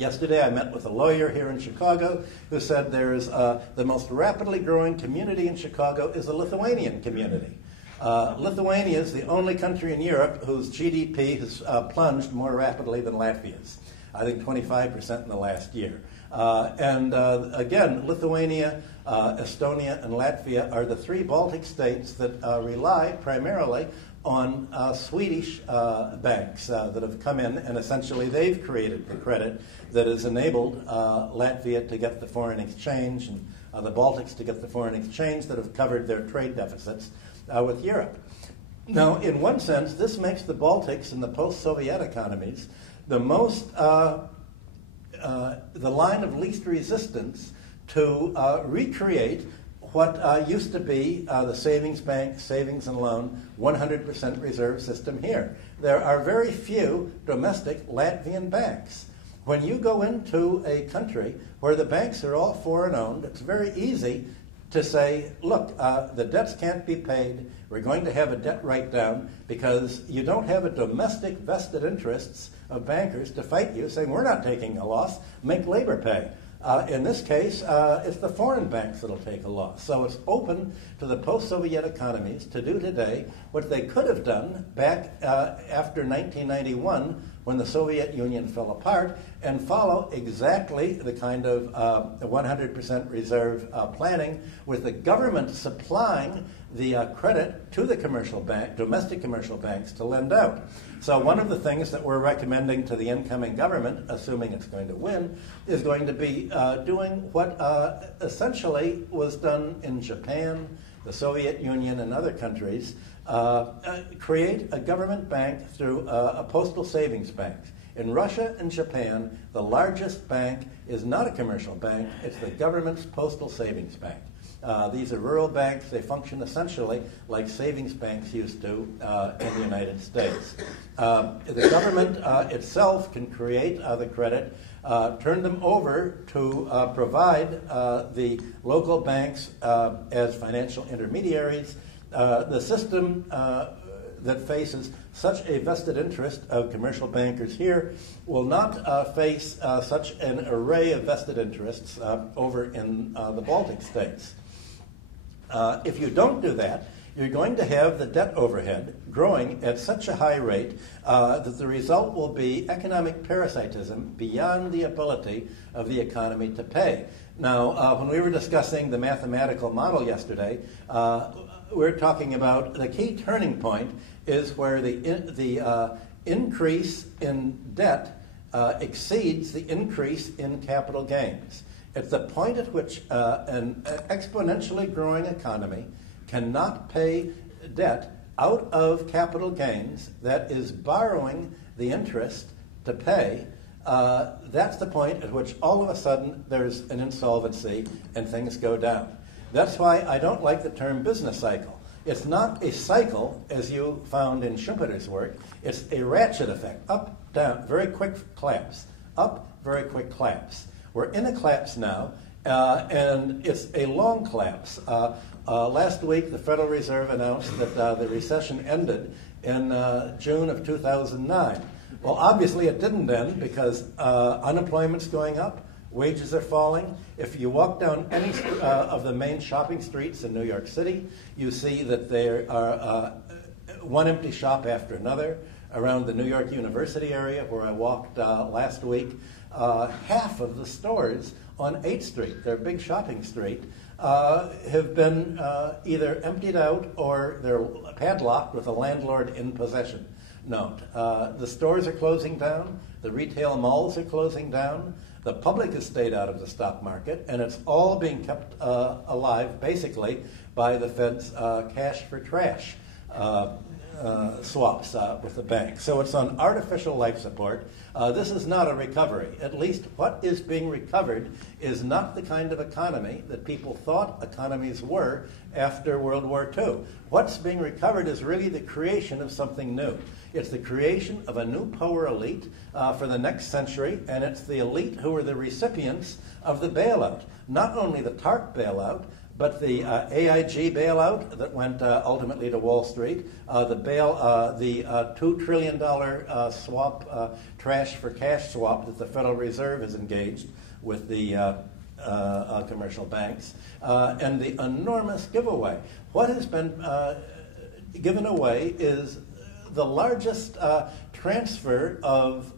Yesterday, I met with a lawyer here in Chicago who said there's the most rapidly growing community in Chicago is the Lithuanian community. Lithuania is the only country in Europe whose GDP has plunged more rapidly than Latvia's. I think 25% in the last year. Again, Lithuania, Estonia, and Latvia are the three Baltic states that rely primarily on Swedish banks that have come in, and essentially they've created the credit that has enabled Latvia to get the foreign exchange and the Baltics to get the foreign exchange that have covered their trade deficits with Europe. Now, in one sense, this makes the Baltics and the post-Soviet economies the most, the line of least resistance to recreate what used to be the savings bank, savings and loan, 100% reserve system here. There are very few domestic Latvian banks. When you go into a country where the banks are all foreign owned, it's very easy to say, look, the debts can't be paid, we're going to have a debt write-down because you don't have a domestic vested interests of bankers to fight you, saying we're not taking a loss, make labor pay. In this case, it's the foreign banks that'll take a loss. So it's open to the post-Soviet economies to do today what they could have done back after 1991 when the Soviet Union fell apart and follow exactly the kind of 100% reserve planning with the government supplying the credit to the commercial bank, domestic commercial banks to lend out. So one of the things that we're recommending to the incoming government, assuming it's going to win, is going to be doing what essentially was done in Japan, the Soviet Union, and other countries, create a government bank through a postal savings bank. In Russia and Japan, the largest bank is not a commercial bank, it's the government's postal savings bank. These are rural banks. They function essentially like savings banks used to in the United States. The government itself can create the credit, turn them over to provide the local banks as financial intermediaries. The system that faces such a vested interest of commercial bankers here will not face such an array of vested interests over in the Baltic states. If you don't do that, you're going to have the debt overhead growing at such a high rate that the result will be economic parasitism beyond the ability of the economy to pay. Now, when we were discussing the mathematical model yesterday, we're talking about the key turning point is where the increase in debt exceeds the increase in capital gains. It's the point at which an exponentially growing economy cannot pay debt out of capital gains that is borrowing the interest to pay. That's the point at which all of a sudden there's an insolvency and things go down. That's why I don't like the term business cycle. It's not a cycle, as you found in Schumpeter's work. It's a ratchet effect, up, down, very quick collapse, up, very quick collapse. We're in a collapse now, and it's a long collapse. Last week, the Federal Reserve announced that the recession ended in June of 2009. Well, obviously it didn't end because unemployment's going up, wages are falling. If you walk down any of the main shopping streets in New York City, you see that there are one empty shop after another. Around the New York University area where I walked last week, half of the stores on 8th Street, their big shopping street, have been either emptied out or they're padlocked with a landlord in possession note. The stores are closing down, the retail malls are closing down, the public has stayed out of the stock market, and it's all being kept alive basically by the Fed's cash for trash swaps with the bank. So it's on artificial life support. This is not a recovery. At least what is being recovered is not the kind of economy that people thought economies were after World War II. What's being recovered is really the creation of something new. It's the creation of a new power elite for the next century, and it's the elite who are the recipients of the bailout. Not only the TARP bailout, But the AIG bailout that went ultimately to Wall Street, the $2 trillion swap, trash for cash swap that the Federal Reserve has engaged with the commercial banks, and the enormous giveaway. What has been given away is the largest transfer of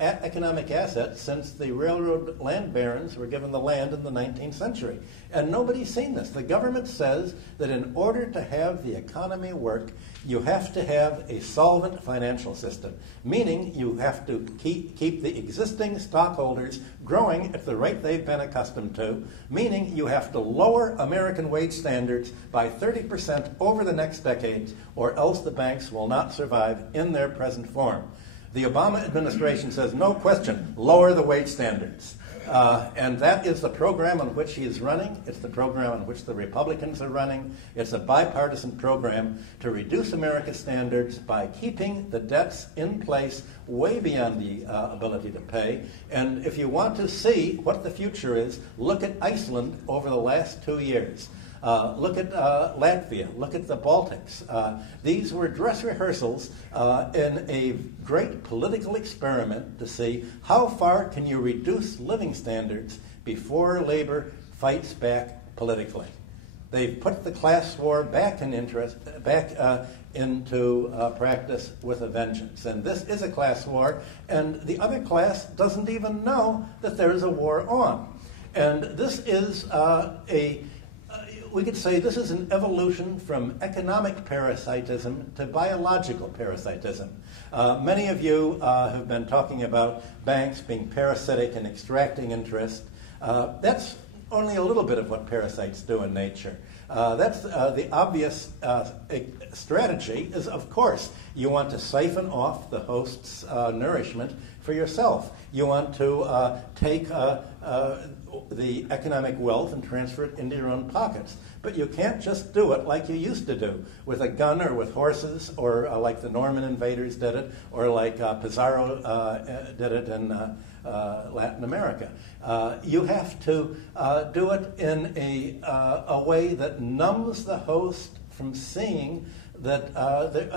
economic assets since the railroad land barons were given the land in the 19th century. And nobody's seen this. The government says that in order to have the economy work, you have to have a solvent financial system, meaning you have to keep the existing stockholders growing at the rate they've been accustomed to, meaning you have to lower American wage standards by 30% over the next decades, or else the banks will not survive in their present form. The Obama administration says, no question, lower the wage standards. And that is the program on which he is running. It's the program on which the Republicans are running. It's a bipartisan program to reduce America's standards by keeping the debts in place way beyond the ability to pay. And if you want to see what the future is, look at Iceland over the last 2 years. Look at Latvia, look at the Baltics. These were dress rehearsals in a great political experiment to see how far can you reduce living standards before labor fights back politically. They've put the class war back into practice with a vengeance. And this is a class war, and the other class doesn't even know that there is a war on. And this is we could say this is an evolution from economic parasitism to biological parasitism. Many of you have been talking about banks being parasitic and extracting interest. That's only a little bit of what parasites do in nature. That's the obvious strategy is, of course, you want to siphon off the host's nourishment for yourself. You want to take the economic wealth and transfer it into your own pockets. But you can't just do it like you used to do, with a gun or with horses, or like the Norman invaders did it, or like Pizarro did it in Latin America. You have to do it in a way that numbs the host from seeing that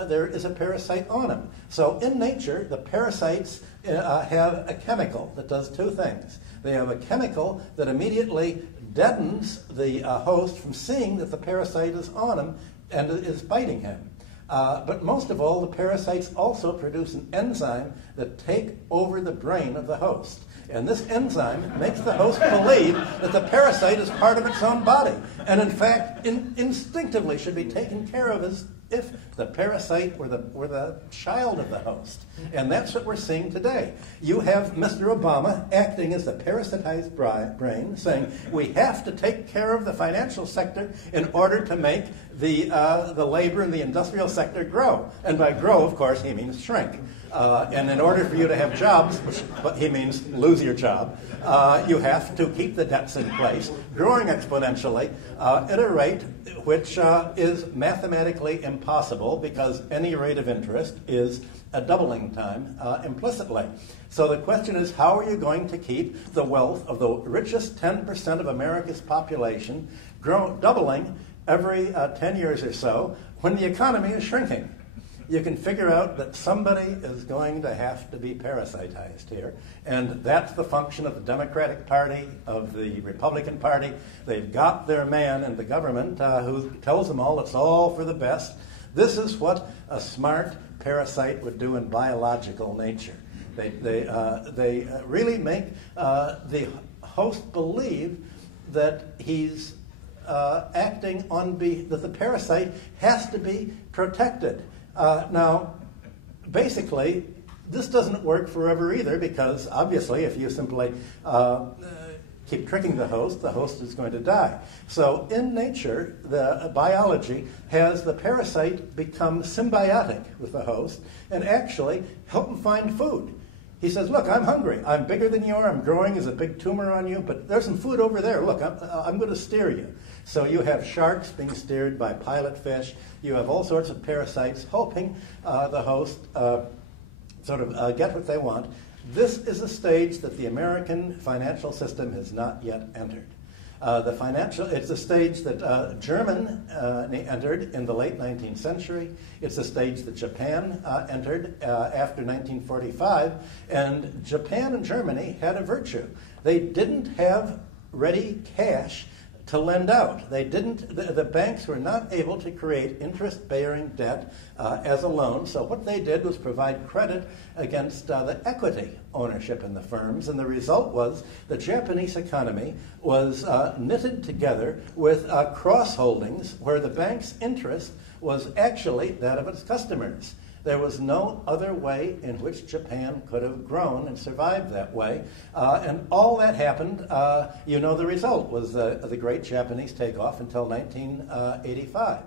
there is a parasite on him. So in nature, the parasites have a chemical that does two things. They have a chemical that immediately deadens the host from seeing that the parasite is on him and is biting him. But most of all, the parasites also produce an enzyme that take over the brain of the host. And this enzyme makes the host believe that the parasite is part of its own body, and in fact, instinctively should be taken care of as if the parasite were the child of the host. And that's what we're seeing today. You have Mr. Obama acting as the parasitized brain, saying we have to take care of the financial sector in order to make the labor and the industrial sector grow. And by grow, of course, he means shrink. And in order for you to have jobs, which he means lose your job, you have to keep the debts in place, growing exponentially at a rate which is mathematically impossible, because any rate of interest is a doubling time implicitly. So the question is, how are you going to keep the wealth of the richest 10% of America's population doubling every 10 years or so when the economy is shrinking? You can figure out that somebody is going to have to be parasitized here. And that's the function of the Democratic Party, of the Republican Party. They've got their man in the government who tells them all it's all for the best. This is what a smart parasite would do in biological nature. They really make the host believe that he's acting on that the parasite has to be protected. Now, basically, this doesn't work forever either, because obviously if you simply keep tricking the host is going to die. So in nature, the biology has the parasite become symbiotic with the host and actually help him find food. He says, look, I'm hungry. I'm bigger than you are. I'm growing as a big tumor on you, but there's some food over there. Look, I'm going to steer you. So you have sharks being steered by pilot fish. You have all sorts of parasites helping the host get what they want. This is a stage that the American financial system has not yet entered. It's a stage that German entered in the late 19th century. It's a stage that Japan entered after 1945. And Japan and Germany had a virtue. They didn't have ready cash to lend out. The banks were not able to create interest-bearing debt as a loan, so what they did was provide credit against the equity ownership in the firms, and the result was the Japanese economy was knitted together with cross-holdings where the bank's interest was actually that of its customers. There was no other way in which Japan could have grown and survived that way. And all that happened, the result was the great Japanese takeoff until 1985.